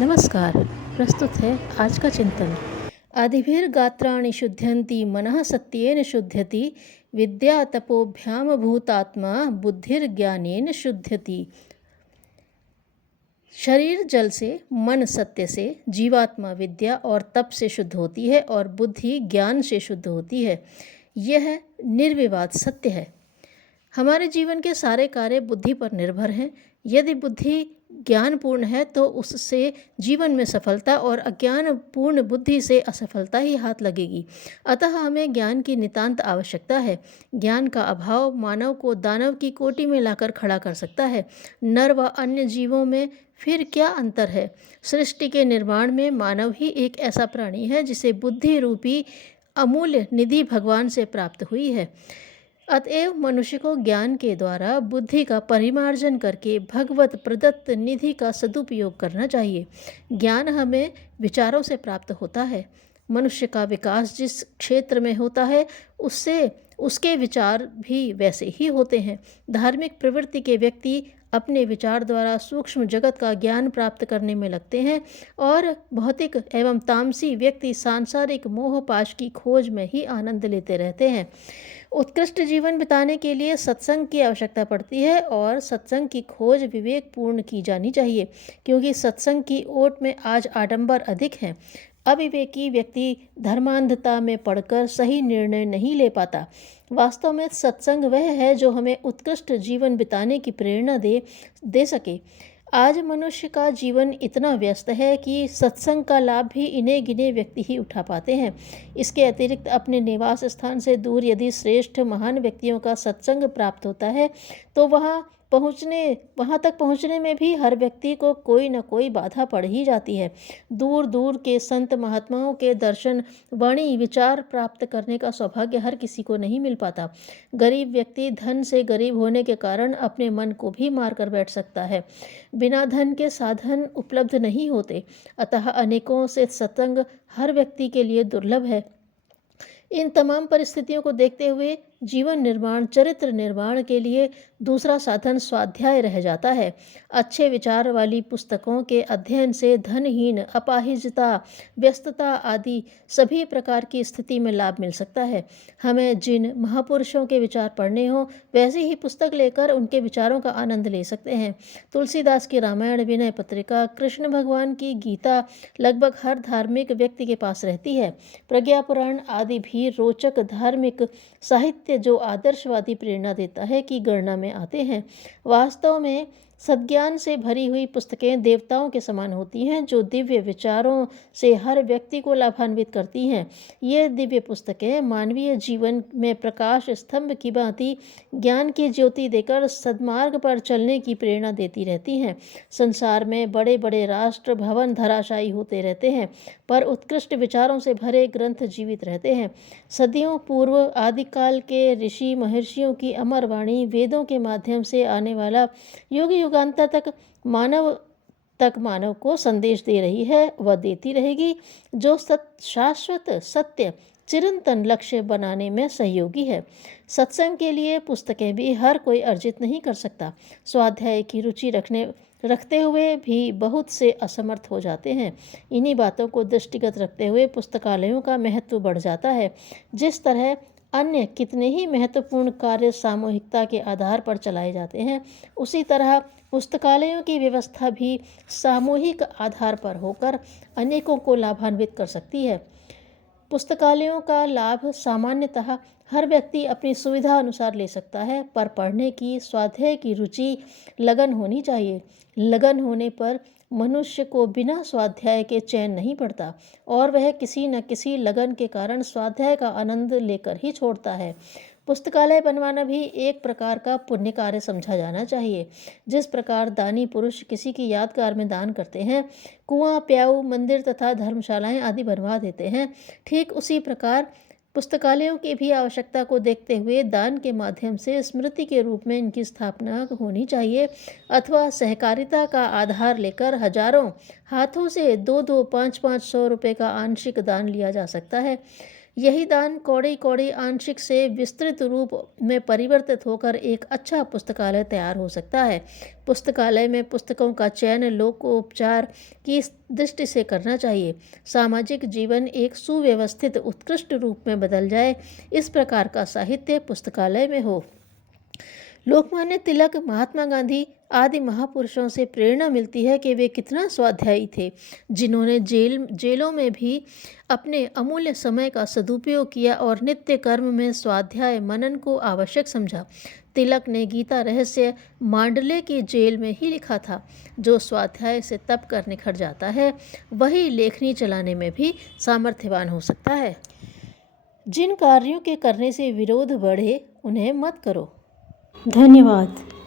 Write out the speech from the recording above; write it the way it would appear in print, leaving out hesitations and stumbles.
नमस्कार। प्रस्तुत है आज का चिंतन। आदिभिर्गात्राणि शुध्यन्ति मनः सत्येन शुध्यति विद्या तपोभ्याम भूतात्मा बुद्धिर्ज्ञानेन शुध्यति। शरीर जल से, मन सत्य से, जीवात्मा विद्या और तप से शुद्ध होती है और बुद्धि ज्ञान से शुद्ध होती है। यह निर्विवाद सत्य है। हमारे जीवन के सारे कार्य बुद्धि पर निर्भर हैं। यदि बुद्धि ज्ञानपूर्ण है तो उससे जीवन में सफलता और अज्ञानपूर्ण बुद्धि से असफलता ही हाथ लगेगी। अतः हमें ज्ञान की नितांत आवश्यकता है। ज्ञान का अभाव मानव को दानव की कोटि में लाकर खड़ा कर सकता है। नर व अन्य जीवों में फिर क्या अंतर है? सृष्टि के निर्माण में मानव ही एक ऐसा प्राणी है जिसे बुद्धि रूपी अमूल्य निधि भगवान से प्राप्त हुई है। अतएव मनुष्य को ज्ञान के द्वारा बुद्धि का परिमार्जन करके भगवत प्रदत्त निधि का सदुपयोग करना चाहिए। ज्ञान हमें विचारों से प्राप्त होता है। मनुष्य का विकास जिस क्षेत्र में होता है उससे उसके विचार भी वैसे ही होते हैं। धार्मिक प्रवृत्ति के व्यक्ति अपने विचार द्वारा सूक्ष्म जगत का ज्ञान प्राप्त करने में लगते हैं और भौतिक एवं तामसी व्यक्ति सांसारिक मोहपाश की खोज में ही आनंद लेते रहते हैं। उत्कृष्ट जीवन बिताने के लिए सत्संग की आवश्यकता पड़ती है और सत्संग की खोज विवेकपूर्ण की जानी चाहिए, क्योंकि सत्संग की ओट में आज आडंबर अधिक है। अविवेकी व्यक्ति धर्मांधता में पड़कर सही निर्णय नहीं ले पाता। वास्तव में सत्संग वह है जो हमें उत्कृष्ट जीवन बिताने की प्रेरणा दे सके। आज मनुष्य का जीवन इतना व्यस्त है कि सत्संग का लाभ भी इन्हें गिने व्यक्ति ही उठा पाते हैं। इसके अतिरिक्त अपने निवास स्थान से दूर यदि श्रेष्ठ महान व्यक्तियों का सत्संग प्राप्त होता है तो वहाँ तक पहुँचने में भी हर व्यक्ति को कोई न कोई बाधा पड़ ही जाती है। दूर दूर के संत महात्माओं के दर्शन, वाणी, विचार प्राप्त करने का सौभाग्य हर किसी को नहीं मिल पाता। गरीब व्यक्ति धन से गरीब होने के कारण अपने मन को भी मार कर बैठ सकता है। बिना धन के साधन उपलब्ध नहीं होते, अतः अनेकों से सत्संग हर व्यक्ति के लिए दुर्लभ है। इन तमाम परिस्थितियों को देखते हुए जीवन निर्माण, चरित्र निर्माण के लिए दूसरा साधन स्वाध्याय रह जाता है। अच्छे विचार वाली पुस्तकों के अध्ययन से धनहीन, अपाहिजता, व्यस्तता आदि सभी प्रकार की स्थिति में लाभ मिल सकता है। हमें जिन महापुरुषों के विचार पढ़ने हों वैसी ही पुस्तक लेकर उनके विचारों का आनंद ले सकते हैं। तुलसीदास की रामायण विनय पत्रिका, कृष्ण भगवान की गीता लगभग हर धार्मिक व्यक्ति के पास रहती है। प्रज्ञा पुराण आदि भी रोचक धार्मिक साहित्य जो आदर्शवादी प्रेरणा देता है की गणना में आते हैं। वास्तव में सद्ज्ञान से भरी हुई पुस्तकें देवताओं के समान होती हैं जो दिव्य विचारों से हर व्यक्ति को लाभान्वित करती हैं। ये दिव्य पुस्तकें मानवीय जीवन में प्रकाश स्तंभ की भांति ज्ञान की ज्योति देकर सद्मार्ग पर चलने की प्रेरणा देती रहती हैं। संसार में बड़े बड़े राष्ट्र भवन धराशायी होते रहते हैं, पर उत्कृष्ट विचारों से भरे ग्रंथ जीवित रहते हैं। सदियों पूर्व आदिकाल के ऋषि महर्षियों की अमर वाणी वेदों के माध्यम से आने वाला युग युगांतर तक मानव को संदेश दे रही है व देती रहेगी, जो शाश्वत सत्य चिरंतन लक्ष्य बनाने में सहयोगी है। सत्संग के लिए पुस्तकें भी हर कोई अर्जित नहीं कर सकता। स्वाध्याय की रुचि रखते हुए भी बहुत से असमर्थ हो जाते हैं। इन्हीं बातों को दृष्टिगत रखते हुए पुस्तकालयों का महत्व बढ़ जाता है। जिस तरह अन्य कितने ही महत्वपूर्ण कार्य सामूहिकता के आधार पर चलाए जाते हैं, उसी तरह पुस्तकालयों की व्यवस्था भी सामूहिक आधार पर होकर अनेकों को लाभान्वित कर सकती है। पुस्तकालयों का लाभ सामान्यतः हर व्यक्ति अपनी सुविधा अनुसार ले सकता है, पर पढ़ने की, स्वाध्याय की रुचि, लगन होनी चाहिए। लगन होने पर मनुष्य को बिना स्वाध्याय के चैन नहीं पड़ता और वह किसी न किसी लगन के कारण स्वाध्याय का आनंद लेकर ही छोड़ता है। पुस्तकालय बनवाना भी एक प्रकार का पुण्य कार्य समझा जाना चाहिए। जिस प्रकार दानी पुरुष किसी की यादगार में दान करते हैं, कुआं, प्याऊ, मंदिर तथा धर्मशालाएं आदि बनवा देते हैं, ठीक उसी प्रकार पुस्तकालयों की भी आवश्यकता को देखते हुए दान के माध्यम से स्मृति के रूप में इनकी स्थापना होनी चाहिए, अथवा सहकारिता का आधार लेकर हजारों हाथों से 2-2, 5-5 सौ रुपये का आंशिक दान लिया जा सकता है। यही दान कौड़े कौड़े आंशिक से विस्तृत रूप में परिवर्तित होकर एक अच्छा पुस्तकालय तैयार हो सकता है। पुस्तकालय में पुस्तकों का चयन लोकोपचार की दृष्टि से करना चाहिए। सामाजिक जीवन एक सुव्यवस्थित उत्कृष्ट रूप में बदल जाए, इस प्रकार का साहित्य पुस्तकालय में हो। लोकमान्य तिलक, महात्मा गांधी आदि महापुरुषों से प्रेरणा मिलती है कि वे कितना स्वाध्यायी थे, जिन्होंने जेलों में भी अपने अमूल्य समय का सदुपयोग किया और नित्य कर्म में स्वाध्याय मनन को आवश्यक समझा। तिलक ने गीता रहस्य मांडले की जेल में ही लिखा था। जो स्वाध्याय से तप कर निखर जाता है, वही लेखनी चलाने में भी सामर्थ्यवान हो सकता है। जिन कार्यों के करने से विरोध बढ़े, उन्हें मत करो। धन्यवाद।